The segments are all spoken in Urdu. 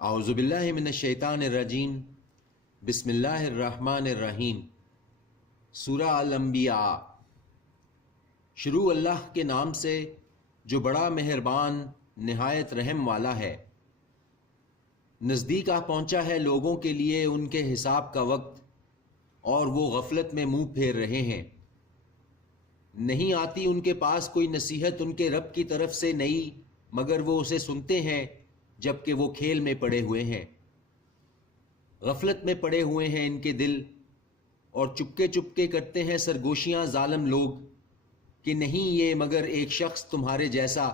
اعوذ باللہ من الشیطان الرجیم بسم اللہ الرحمن الرحیم۔ سورہ الانبیاء۔ شروع اللہ کے نام سے جو بڑا مہربان نہایت رحم والا ہے۔ نزدیک آ پہنچا ہے لوگوں کے لیے ان کے حساب کا وقت، اور وہ غفلت میں منہ پھیر رہے ہیں۔ نہیں آتی ان کے پاس کوئی نصیحت ان کے رب کی طرف سے نئی، مگر وہ اسے سنتے ہیں جبکہ وہ کھیل میں پڑے ہوئے ہیں۔ غفلت میں پڑے ہوئے ہیں ان کے دل، اور چپکے چپکے کرتے ہیں سرگوشیاں ظالم لوگ کہ نہیں یہ مگر ایک شخص تمہارے جیسا،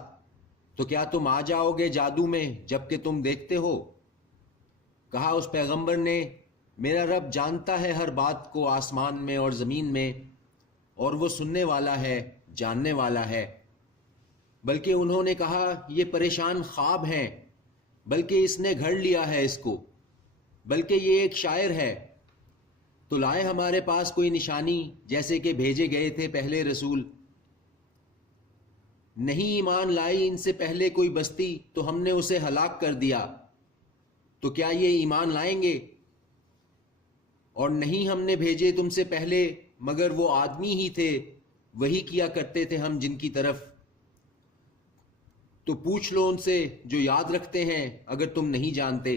تو کیا تم آ جاؤ گے جادو میں جبکہ تم دیکھتے ہو؟ کہا اس پیغمبر نے، میرا رب جانتا ہے ہر بات کو آسمان میں اور زمین میں، اور وہ سننے والا ہے، جاننے والا ہے۔ بلکہ انہوں نے کہا یہ پریشان خواب ہیں، بلکہ اس نے گھڑ لیا ہے اس کو، بلکہ یہ ایک شاعر ہے۔ تو لائے ہمارے پاس کوئی نشانی، جیسے کہ بھیجے گئے تھے پہلے رسول۔ نہیں ایمان لائی ان سے پہلے کوئی بستی تو ہم نے اسے ہلاک کر دیا، تو کیا یہ ایمان لائیں گے؟ اور نہیں ہم نے بھیجے تم سے پہلے مگر وہ آدمی ہی تھے، وہی کیا کرتے تھے ہم جن کی طرف۔ تو پوچھ لو ان سے جو یاد رکھتے ہیں اگر تم نہیں جانتے۔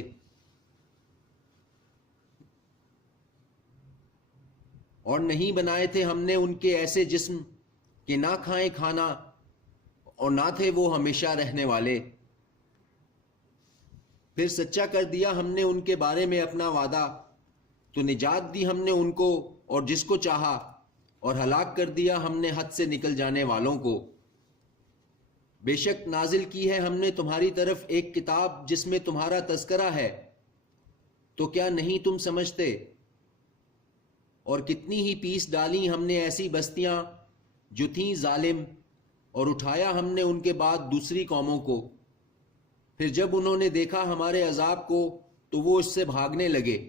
اور نہیں بنائے تھے ہم نے ان کے ایسے جسم کہ نہ کھائیں کھانا، اور نہ تھے وہ ہمیشہ رہنے والے۔ پھر سچا کر دیا ہم نے ان کے بارے میں اپنا وعدہ، تو نجات دی ہم نے ان کو اور جس کو چاہا، اور ہلاک کر دیا ہم نے حد سے نکل جانے والوں کو۔ بے شک نازل کی ہے ہم نے تمہاری طرف ایک کتاب جس میں تمہارا تذکرہ ہے، تو کیا نہیں تم سمجھتے؟ اور کتنی ہی پیس ڈالی ہم نے ایسی بستیاں جو تھیں ظالم، اور اٹھایا ہم نے ان کے بعد دوسری قوموں کو۔ پھر جب انہوں نے دیکھا ہمارے عذاب کو تو وہ اس سے بھاگنے لگے۔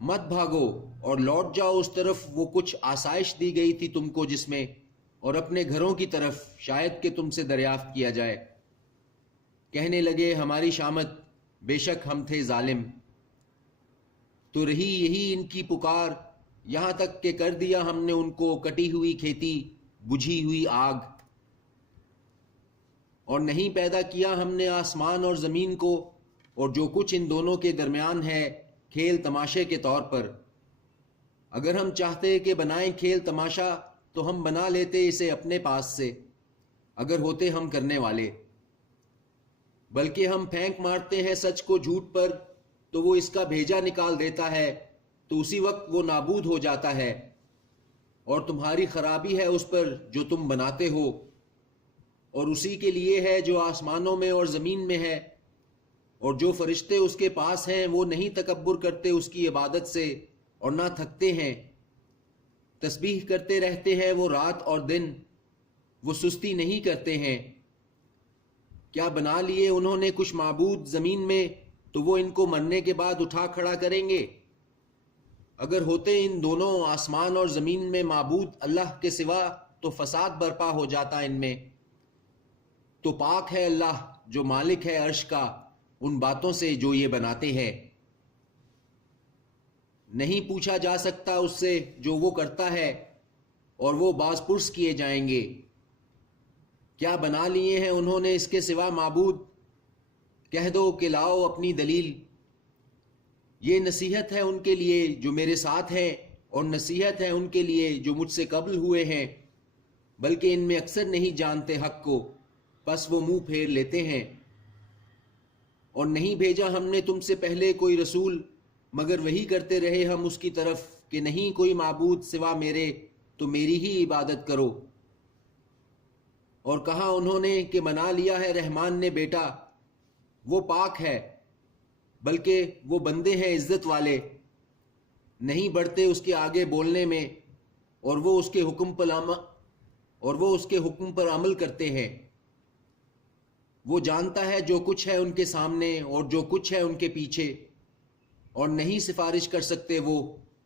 مت بھاگو اور لوٹ جاؤ اس طرف وہ کچھ آسائش دی گئی تھی تم کو جس میں، اور اپنے گھروں کی طرف شاید کہ تم سے دریافت کیا جائے۔ کہنے لگے ہماری شامت، بے شک ہم تھے ظالم۔ تو رہی یہی ان کی پکار، یہاں تک کہ کر دیا ہم نے ان کو کٹی ہوئی کھیتی، بجھی ہوئی آگ۔ اور نہیں پیدا کیا ہم نے آسمان اور زمین کو اور جو کچھ ان دونوں کے درمیان ہے کھیل تماشے کے طور پر۔ اگر ہم چاہتے کہ بنائیں کھیل تماشا تو ہم بنا لیتے اسے اپنے پاس سے، اگر ہوتے ہم کرنے والے۔ بلکہ ہم پھینک مارتے ہیں سچ کو جھوٹ پر، تو وہ اس کا بھیجا نکال دیتا ہے، تو اسی وقت وہ نابود ہو جاتا ہے۔ اور تمہاری خرابی ہے اس پر جو تم بناتے ہو، اور اسی کے لیے ہے جو آسمانوں میں اور زمین میں ہے، اور جو فرشتے اس کے پاس ہیں وہ نہیں تکبر کرتے اس کی عبادت سے اور نہ تھکتے ہیں۔ تسبیح کرتے رہتے ہیں وہ رات اور دن، وہ سستی نہیں کرتے ہیں۔ کیا بنا لیے انہوں نے کچھ معبود زمین میں، تو وہ ان کو مرنے کے بعد اٹھا کھڑا کریں گے؟ اگر ہوتے ان دونوں آسمان اور زمین میں معبود اللہ کے سوا تو فساد برپا ہو جاتا ان میں۔ تو پاک ہے اللہ جو مالک ہے عرش کا ان باتوں سے جو یہ بناتے ہیں۔ نہیں پوچھا جا سکتا اس سے جو وہ کرتا ہے، اور وہ باز پرس کیے جائیں گے۔ کیا بنا لیے ہیں انہوں نے اس کے سوا معبود؟ کہہ دو کہ لاؤ اپنی دلیل۔ یہ نصیحت ہے ان کے لیے جو میرے ساتھ ہیں، اور نصیحت ہے ان کے لیے جو مجھ سے قبل ہوئے ہیں، بلکہ ان میں اکثر نہیں جانتے حق کو، بس وہ منہ پھیر لیتے ہیں۔ اور نہیں بھیجا ہم نے تم سے پہلے کوئی رسول، مگر وہی کرتے رہے ہم اس کی طرف کہ نہیں کوئی معبود سوا میرے، تو میری ہی عبادت کرو۔ اور کہا انہوں نے کہ بنا لیا ہے رحمان نے بیٹا، وہ پاک ہے، بلکہ وہ بندے ہیں عزت والے، نہیں بڑھتے اس کے آگے بولنے میں، اور وہ اس کے حکم پر عمل کرتے ہیں۔ وہ جانتا ہے جو کچھ ہے ان کے سامنے اور جو کچھ ہے ان کے پیچھے، اور نہیں سفارش کر سکتے وہ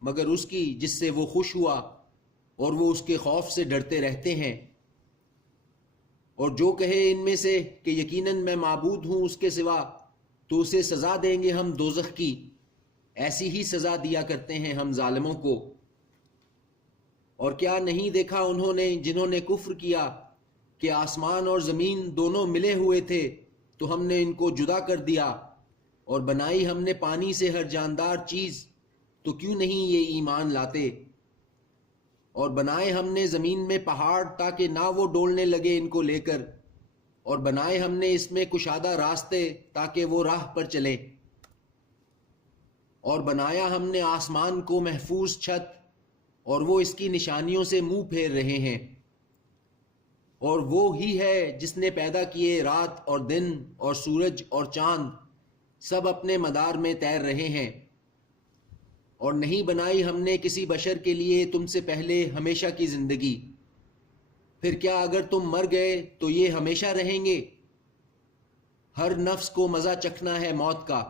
مگر اس کی جس سے وہ خوش ہوا، اور وہ اس کے خوف سے ڈرتے رہتے ہیں۔ اور جو کہے ان میں سے کہ یقیناً میں معبود ہوں اس کے سوا، تو اسے سزا دیں گے ہم دوزخ کی، ایسی ہی سزا دیا کرتے ہیں ہم ظالموں کو۔ اور کیا نہیں دیکھا انہوں نے جنہوں نے کفر کیا کہ آسمان اور زمین دونوں ملے ہوئے تھے تو ہم نے ان کو جدا کر دیا، اور بنائی ہم نے پانی سے ہر جاندار چیز، تو کیوں نہیں یہ ایمان لاتے؟ اور بنائے ہم نے زمین میں پہاڑ تاکہ نہ وہ ڈولنے لگے ان کو لے کر، اور بنائے ہم نے اس میں کشادہ راستے تاکہ وہ راہ پر چلیں، اور بنایا ہم نے آسمان کو محفوظ چھت، اور وہ اس کی نشانیوں سے منہ پھیر رہے ہیں۔ اور وہ ہی ہے جس نے پیدا کیے رات اور دن اور سورج اور چاند، سب اپنے مدار میں تیر رہے ہیں۔ اور نہیں بنائی ہم نے کسی بشر کے لیے تم سے پہلے ہمیشہ کی زندگی، پھر کیا اگر تم مر گئے تو یہ ہمیشہ رہیں گے؟ ہر نفس کو مزہ چکھنا ہے موت کا،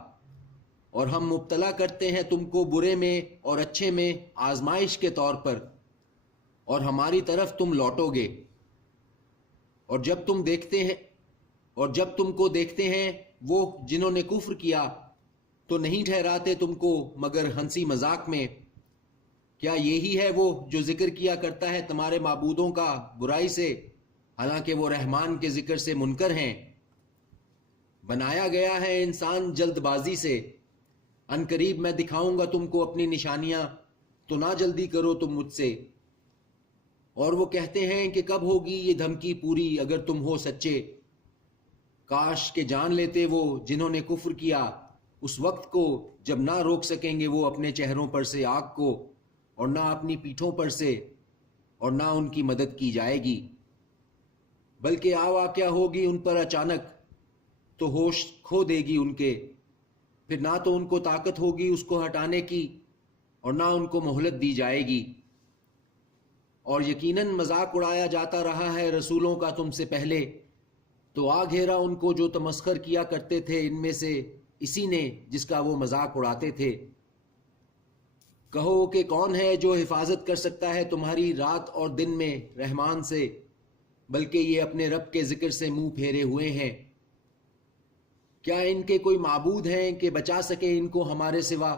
اور ہم مبتلا کرتے ہیں تم کو برے میں اور اچھے میں آزمائش کے طور پر، اور ہماری طرف تم لوٹو گے۔ اور جب تم کو دیکھتے ہیں وہ جنہوں نے کفر کیا تو نہیں ٹھہراتے تم کو مگر ہنسی مذاق میں۔ کیا یہی ہے وہ جو ذکر کیا کرتا ہے تمہارے معبودوں کا برائی سے، حالانکہ وہ رحمان کے ذکر سے منکر ہیں؟ بنایا گیا ہے انسان جلد بازی سے، ان قریب میں دکھاؤں گا تم کو اپنی نشانیاں، تو نہ جلدی کرو تم مجھ سے۔ اور وہ کہتے ہیں کہ کب ہوگی یہ دھمکی پوری اگر تم ہو سچے؟ کاش کہ جان لیتے وہ جنہوں نے کفر کیا اس وقت کو جب نہ روک سکیں گے وہ اپنے چہروں پر سے آگ کو، اور نہ اپنی پیٹھوں پر سے، اور نہ ان کی مدد کی جائے گی، بلکہ واقعہ ہوگی ان پر اچانک، تو ہوش کھو دے گی ان کے، پھر نہ تو ان کو طاقت ہوگی اس کو ہٹانے کی، اور نہ ان کو مہلت دی جائے گی۔ اور یقیناً مذاق اڑایا جاتا رہا ہے رسولوں کا تم سے پہلے، تو آ گھیرا ان کو جو تمسخر کیا کرتے تھے ان میں سے اسی نے جس کا وہ مذاق اڑاتے تھے۔ کہو کہ کون ہے جو حفاظت کر سکتا ہے تمہاری رات اور دن میں رحمان سے، بلکہ یہ اپنے رب کے ذکر سے منہ پھیرے ہوئے ہیں۔ کیا ان کے کوئی معبود ہیں کہ بچا سکے ان کو ہمارے سوا؟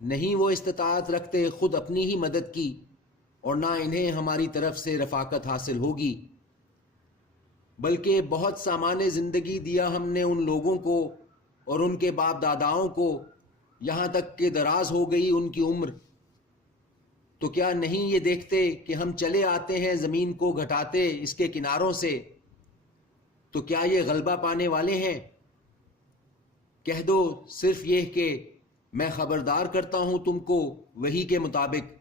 نہیں وہ استطاعت رکھتے خود اپنی ہی مدد کی، اور نہ انہیں ہماری طرف سے رفاقت حاصل ہوگی، بلکہ بہت سامان زندگی دیا ہم نے ان لوگوں کو اور ان کے باپ داداؤں کو، یہاں تک کہ دراز ہو گئی ان کی عمر۔ تو کیا نہیں یہ دیکھتے کہ ہم چلے آتے ہیں زمین کو گھٹاتے اس کے کناروں سے؟ تو کیا یہ غلبہ پانے والے ہیں؟ کہہ دو صرف یہ کہ میں خبردار کرتا ہوں تم کو وحی کے مطابق،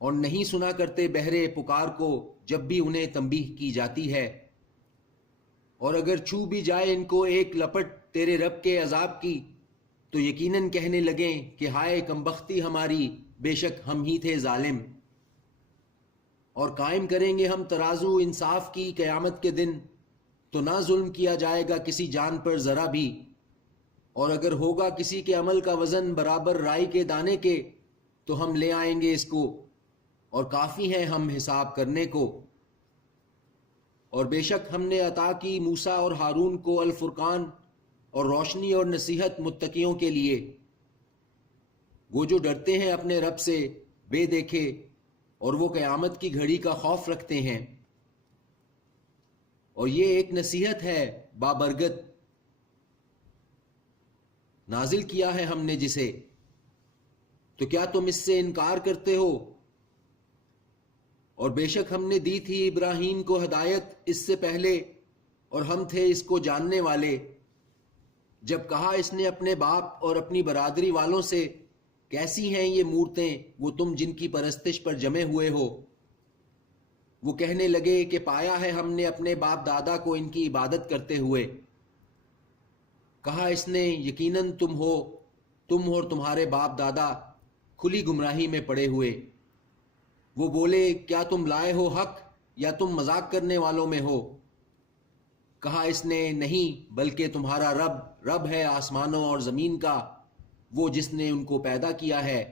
اور نہیں سنا کرتے بہرے پکار کو جب بھی انہیں تنبیہ کی جاتی ہے۔ اور اگر چھو بھی جائے ان کو ایک لپٹ تیرے رب کے عذاب کی، تو یقیناً کہنے لگیں کہ ہائے کمبختی ہماری، بے شک ہم ہی تھے ظالم۔ اور قائم کریں گے ہم ترازو انصاف کی قیامت کے دن، تو نہ ظلم کیا جائے گا کسی جان پر ذرا بھی، اور اگر ہوگا کسی کے عمل کا وزن برابر رائی کے دانے کے تو ہم لے آئیں گے اس کو، اور کافی ہیں ہم حساب کرنے کو۔ اور بے شک ہم نے عطا کی موسیٰ اور ہارون کو الفرقان اور روشنی اور نصیحت متقیوں کے لیے، وہ جو ڈرتے ہیں اپنے رب سے بے دیکھے، اور وہ قیامت کی گھڑی کا خوف رکھتے ہیں۔ اور یہ ایک نصیحت ہے بابرکت، نازل کیا ہے ہم نے جسے، تو کیا تم اس سے انکار کرتے ہو؟ اور بے شک ہم نے دی تھی ابراہیم کو ہدایت اس سے پہلے، اور ہم تھے اس کو جاننے والے۔ جب کہا اس نے اپنے باپ اور اپنی برادری والوں سے، کیسی ہیں یہ مورتیں وہ تم جن کی پرستش پر جمے ہوئے ہو؟ وہ کہنے لگے کہ پایا ہے ہم نے اپنے باپ دادا کو ان کی عبادت کرتے ہوئے۔ کہا اس نے یقیناً تم ہو، تم اور تمہارے باپ دادا کھلی گمراہی میں پڑے ہوئے۔ وہ بولے کیا تم لائے ہو حق یا تم مذاق کرنے والوں میں ہو؟ کہا اس نے نہیں، بلکہ تمہارا رب ہے آسمانوں اور زمین کا، وہ جس نے ان کو پیدا کیا ہے،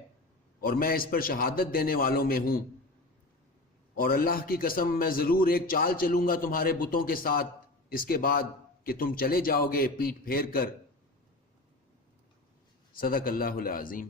اور میں اس پر شہادت دینے والوں میں ہوں۔ اور اللہ کی قسم میں ضرور ایک چال چلوں گا تمہارے بتوں کے ساتھ اس کے بعد کہ تم چلے جاؤ گے پیٹ پھیر کر۔ صدق اللہ العظیم۔